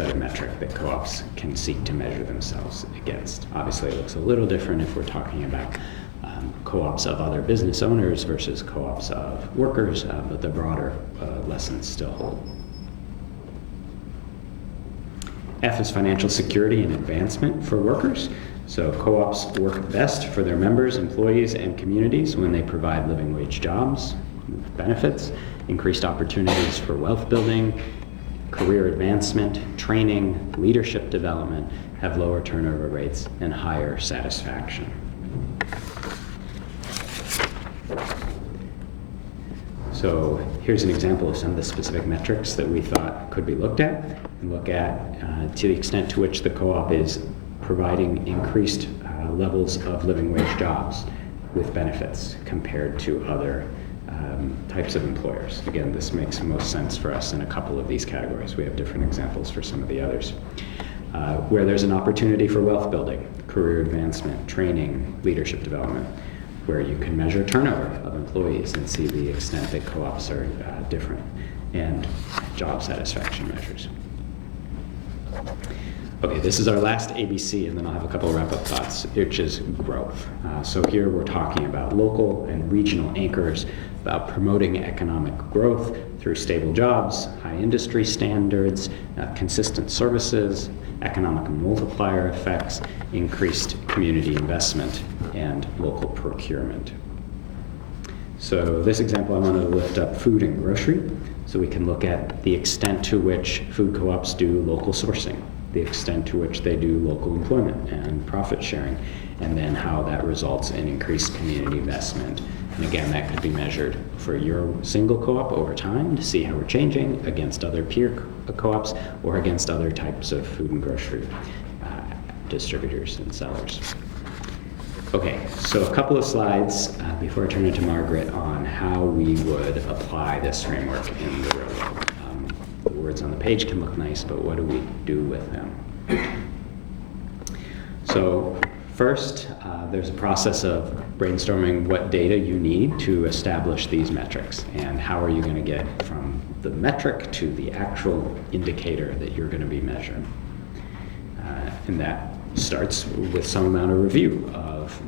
set of metric that co-ops can seek to measure themselves against. Obviously, it looks a little different if we're talking about co-ops of other business owners versus co-ops of workers, but the broader lessons still hold. F is financial security and advancement for workers. So co-ops work best for their members, employees, and communities when they provide living wage jobs, benefits, increased opportunities for wealth building, career advancement, training, leadership development, have lower turnover rates, and higher satisfaction. So here's an example of some of the specific metrics that we thought could be looked at, and look at to the extent to which the co-op is providing increased levels of living wage jobs with benefits compared to other types of employers. Again, this makes most sense for us in a couple of these categories. We have different examples for some of the others. Where there's an opportunity for wealth building, career advancement, training, leadership development, where you can measure turnover of employees and see the extent that co-ops are different, and job satisfaction measures. Okay, this is our last ABC, and then I'll have a couple of wrap-up thoughts, which is growth. So here we're talking about local and regional anchors, about promoting economic growth through stable jobs, high industry standards, consistent services, economic multiplier effects, increased community investment, and local procurement. So this example, I want to lift up food and grocery, so we can look at the extent to which food co-ops do local sourcing, the extent to which they do local employment and profit sharing, and then how that results in increased community investment. And again, that could be measured for your single co-op over time to see how we're changing against other peer co-ops or against other types of food and grocery distributors and sellers. Okay, so a couple of slides before I turn it to Margaret on how we would apply this framework in the real world. The words on the page can look nice, but what do we do with them? So first, there's a process of brainstorming what data you need to establish these metrics, and how are you going to get from the metric to the actual indicator that you're going to be measuring. And that starts with some amount of review of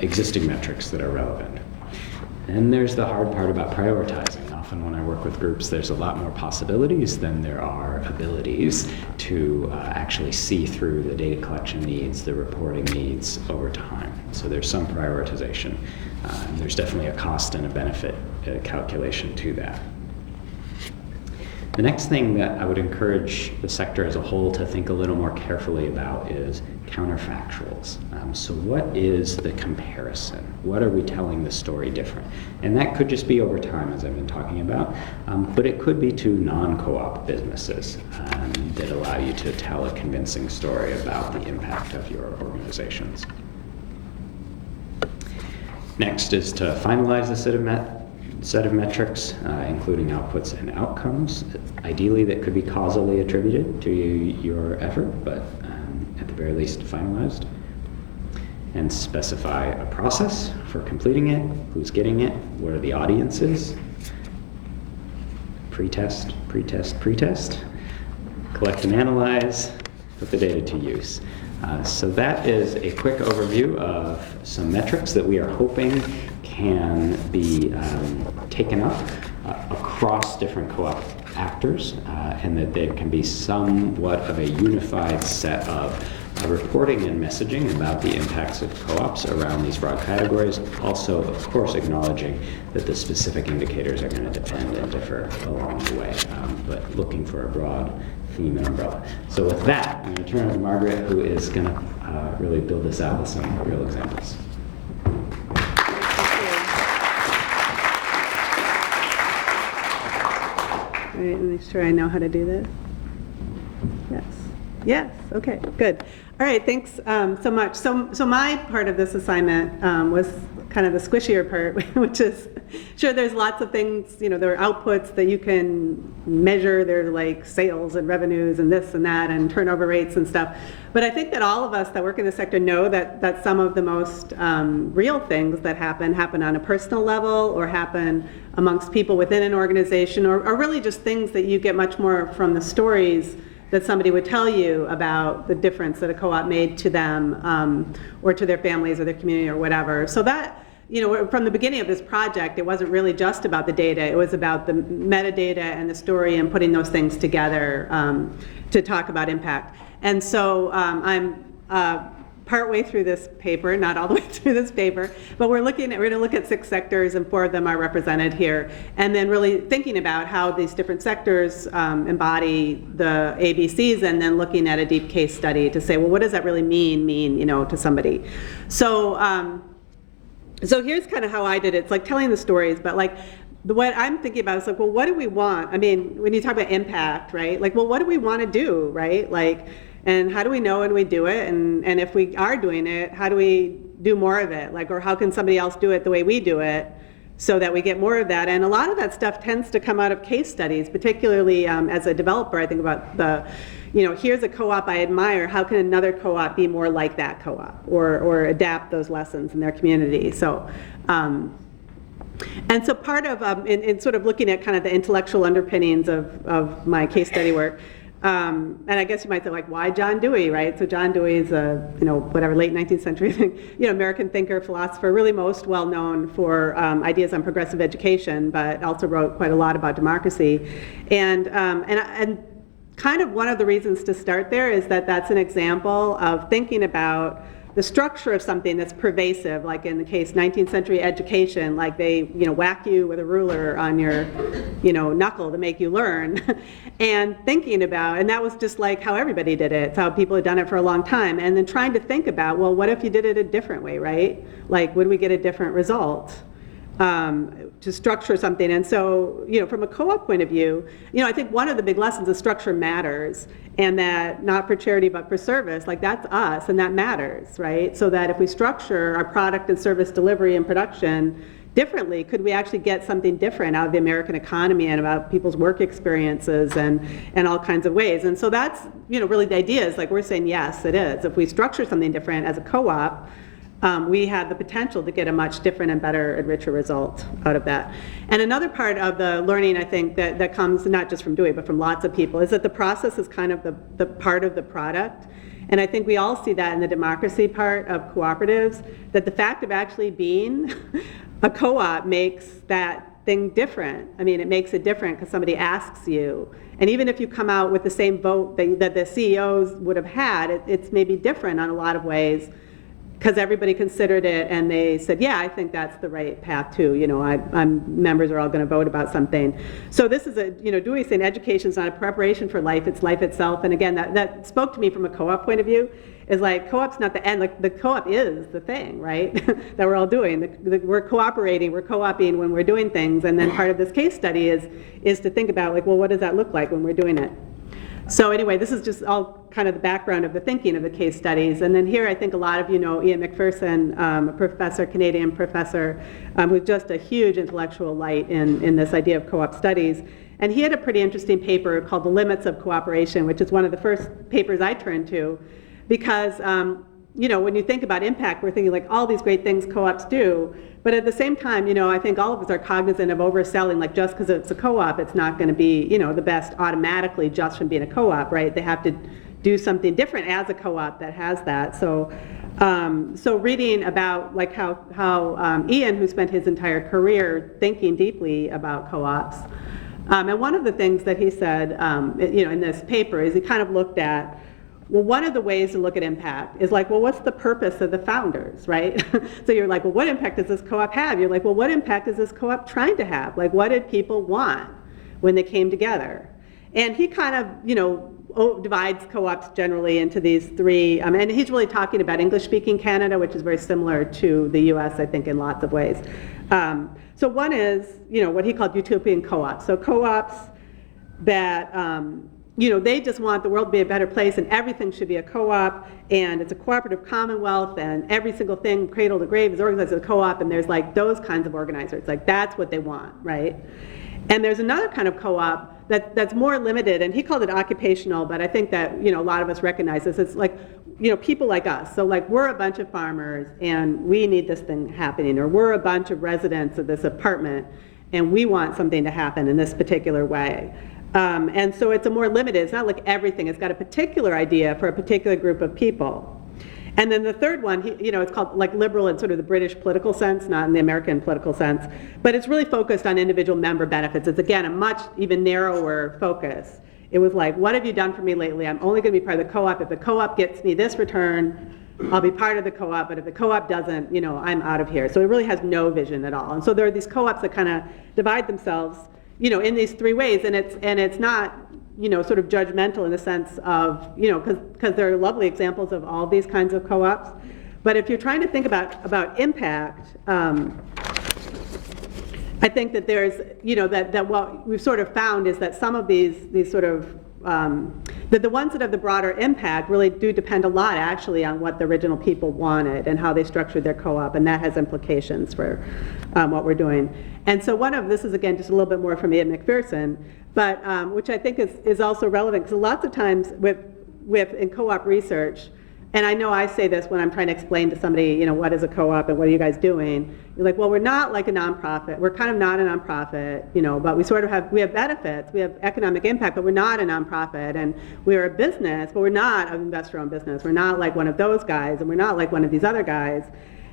existing metrics that are relevant. And there's the hard part about prioritizing. Often when I work with groups, there's a lot more possibilities than there are abilities to actually see through the data collection needs, the reporting needs over time. So there's some prioritization. And there's definitely a cost and a benefit calculation to that. The next thing that I would encourage the sector as a whole to think a little more carefully about is counterfactuals. So what is the comparison? What are we telling the story different? And that could just be over time, as I've been talking about, but it could be to non-co-op businesses that allow you to tell a convincing story about the impact of your organizations. Next is to finalize the set of metrics, including outputs and outcomes. Ideally, that could be causally attributed to your effort, but at the very least, finalized. And specify a process for completing it, who's getting it, what are the audiences, pre-test, pre-test, pre-test, collect and analyze, put the data to use. So that is a quick overview of some metrics that we are hoping can be taken up across different co-op actors, and that there can be somewhat of a unified set of reporting and messaging about the impacts of co-ops around these broad categories. Also, of course, acknowledging that the specific indicators are going to depend and differ along the way, but looking for a broad theme and umbrella. So with that, I'm going to turn over to Margaret, who is going to really build this out with some real examples. All right, make sure I know how to do this. Yes. Yes. Okay. Good. All right. Thanks so much. So my part of this assignment was kind of the squishier part, which is, sure, there's lots of things, there are outputs that you can measure. They're like sales and revenues and this and that and turnover rates and stuff. But I think that all of us that work in the sector know that some of the most real things that happen on a personal level, or happen amongst people within an organization, or really just things that you get much more from the stories that somebody would tell you about the difference that a co-op made to them, or to their families or their community or whatever. So that, from the beginning of this project, it wasn't really just about the data, it was about the metadata and the story and putting those things together to talk about impact. And so I'm partway through this paper, not all the way through this paper, but we're going to look at 6 sectors, and 4 of them are represented here, and then really thinking about how these different sectors embody the ABCs, and then looking at a deep case study to say, well, what does that really mean, to somebody? So, so here's kind of how I did it. It's like telling the stories, but like what I'm thinking about is like, well, what do we want? I mean, when you talk about impact, right? Like, well, what do we want to do, right? Like, and how do we know when we do it? And if we are doing it, how do we do more of it? Like, or how can somebody else do it the way we do it so that we get more of that? And a lot of that stuff tends to come out of case studies, particularly as a developer. I think about here's a co-op I admire. How can another co-op be more like that co-op, or adapt those lessons in their community? So, and so part of, in sort of looking at kind of the intellectual underpinnings of my case study work, and I guess you might say, like, why John Dewey, right? So John Dewey is a, late 19th century thing, American thinker, philosopher, really most well known for ideas on progressive education, but also wrote quite a lot about democracy. And kind of one of the reasons to start there is that that's an example of thinking about the structure of something that's pervasive, like in the case 19th century education, like they whack you with a ruler on your knuckle to make you learn, and thinking about, and that was just like how everybody did it. It's how people had done it for a long time, and then trying to think about, well, what if you did it a different way, right? Like, would we get a different result? To structure something. And so, from a co-op point of view, I think one of the big lessons is structure matters, and that not for charity but for service, like that's us, and that matters, right? So that if we structure our product and service delivery and production differently, could we actually get something different out of the American economy and about people's work experiences and all kinds of ways? And so that's, really the idea is like we're saying, yes, it is. If we structure something different as a co-op, we have the potential to get a much different and better and richer result out of that. And another part of the learning, I think, that comes not just from Dewey, but from lots of people, is that the process is kind of the part of the product. And I think we all see that in the democracy part of cooperatives, that the fact of actually being a co-op makes that thing different. I mean, it makes it different because somebody asks you. And even if you come out with the same vote that the CEOs would have had, it's maybe different on a lot of ways, because everybody considered it and they said, yeah, I think that's the right path too. Members are all going to vote about something. So this is Dewey saying education is not a preparation for life, it's life itself. And again, that spoke to me from a co-op point of view, is like co-op's not the end, like the co-op is the thing, right, that we're all doing. We're cooperating, we're co-oping when we're doing things. And then part of this case study is to think about, like, well, what does that look like when we're doing it? So anyway, this is just all kind of the background of the thinking of the case studies. And then here, I think a lot of you know Ian McPherson, a professor, Canadian professor, who's just a huge intellectual light in this idea of co-op studies. And he had a pretty interesting paper called The Limits of Cooperation, which is one of the first papers I turned to, because when you think about impact, we're thinking like all these great things co-ops do, but at the same time, I think all of us are cognizant of overselling, like just because it's a co-op, it's not going to be, the best automatically just from being a co-op, right? They have to do something different as a co-op that has that. So, so reading about like how Ian, who spent his entire career thinking deeply about co-ops, and one of the things that he said, in this paper is he kind of looked at, well, one of the ways to look at impact is like, well, what's the purpose of the founders, right? So you're like, well, what impact does this co-op have? You're like, well, what impact is this co-op trying to have? Like, what did people want when they came together? And he kind of, divides co-ops generally into these 3, and he's really talking about English-speaking Canada, which is very similar to the US, I think, in lots of ways. So one is, what he called utopian co-ops. So co-ops that, they just want the world to be a better place and everything should be a co-op, and it's a cooperative commonwealth, and every single thing, cradle to grave, is organized as a co-op, and there's like those kinds of organizers, like that's what they want, right? And there's another kind of co-op that's more limited, and he called it occupational, but I think that, a lot of us recognize this. It's like, people like us. So like we're a bunch of farmers and we need this thing happening, or we're a bunch of residents of this apartment and we want something to happen in this particular way. And so it's a more limited, it's not like everything, it's got a particular idea for a particular group of people. And then the third one, it's called like liberal in sort of the British political sense, not in the American political sense, but it's really focused on individual member benefits. It's again a much even narrower focus. It was like, what have you done for me lately? I'm only going to be part of the co-op. If the co-op gets me this return, I'll be part of the co-op, but if the co-op doesn't, I'm out of here. So it really has no vision at all. And so there are these co-ops that kind of divide themselves, in these three ways, and it's not, sort of judgmental in the sense of, because there are lovely examples of all these kinds of co-ops. But if you're trying to think about impact, I think that there's, that what we've sort of found is that some of these sort of, that the ones that have the broader impact really do depend a lot actually on what the original people wanted and how they structured their co-op, and that has implications for what we're doing. And so this is again just a little bit more from Ian McPherson, but which I think is also relevant, because lots of times in co-op research, and I know I say this when I'm trying to explain to somebody, what is a co-op and what are you guys doing? You're like, well, we're not like a nonprofit. We're kind of not a nonprofit, but we sort of we have benefits, we have economic impact, but we're not a nonprofit. And we're a business, but we're not an investor-owned business. We're not like one of those guys, and we're not like one of these other guys.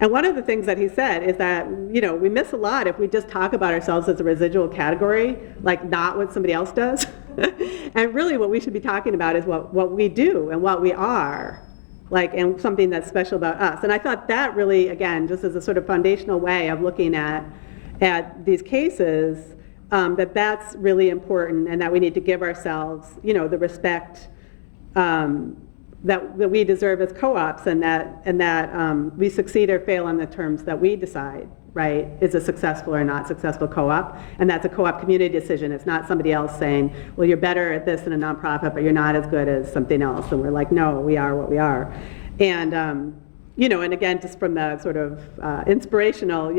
And one of the things that he said is that, we miss a lot if we just talk about ourselves as a residual category, like not what somebody else does. And really what we should be talking about is what we do and what we are. And something that's special about us. And I thought that really, again, just as a sort of foundational way of looking at these cases, that's really important, and that we need to give ourselves, the respect that we deserve as co-ops, and that we succeed or fail on the terms that we decide, right, is a successful or not successful co-op. And that's a co-op community decision. It's not somebody else saying, well, you're better at this than a nonprofit, but you're not as good as something else. And we're like, no, we are what we are. And, and again, just from the sort of inspirational,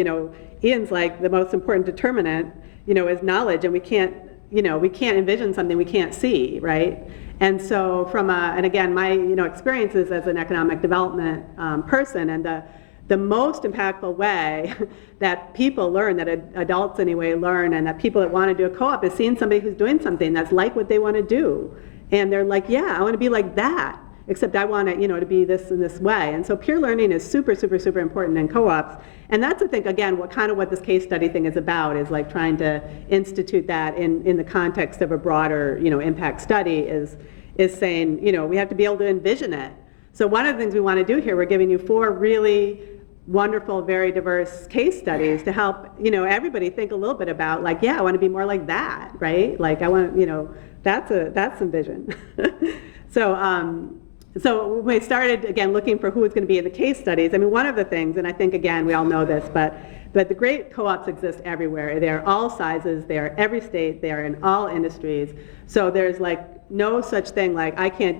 Ian's like, the most important determinant, is knowledge. And we can't envision something we can't see, right? And so and again, my, experiences as an economic development person, and the most impactful way that people learn, that adults anyway learn, and that people that want to do a co-op is seeing somebody who's doing something that's like what they want to do. And they're like, yeah, I want to be like that, except I want it, to be this in this way. And so peer learning is super, super, super important in co-ops. And that's, I think, again, what this case study thing is about, is like trying to institute that in the context of a broader, impact study, is saying, we have to be able to envision it. So one of the things we want to do here, we're giving you 4 really wonderful, very diverse case studies to help, everybody think a little bit about, like, yeah, I want to be more like that, right? Like, I want, that's some vision. So when we started, again, looking for who was going to be in the case studies, I mean, one of the things, and I think, again, we all know this, but the great co-ops exist everywhere. They are all sizes, they are every state, they are in all industries. So there's like no such thing like, I can't do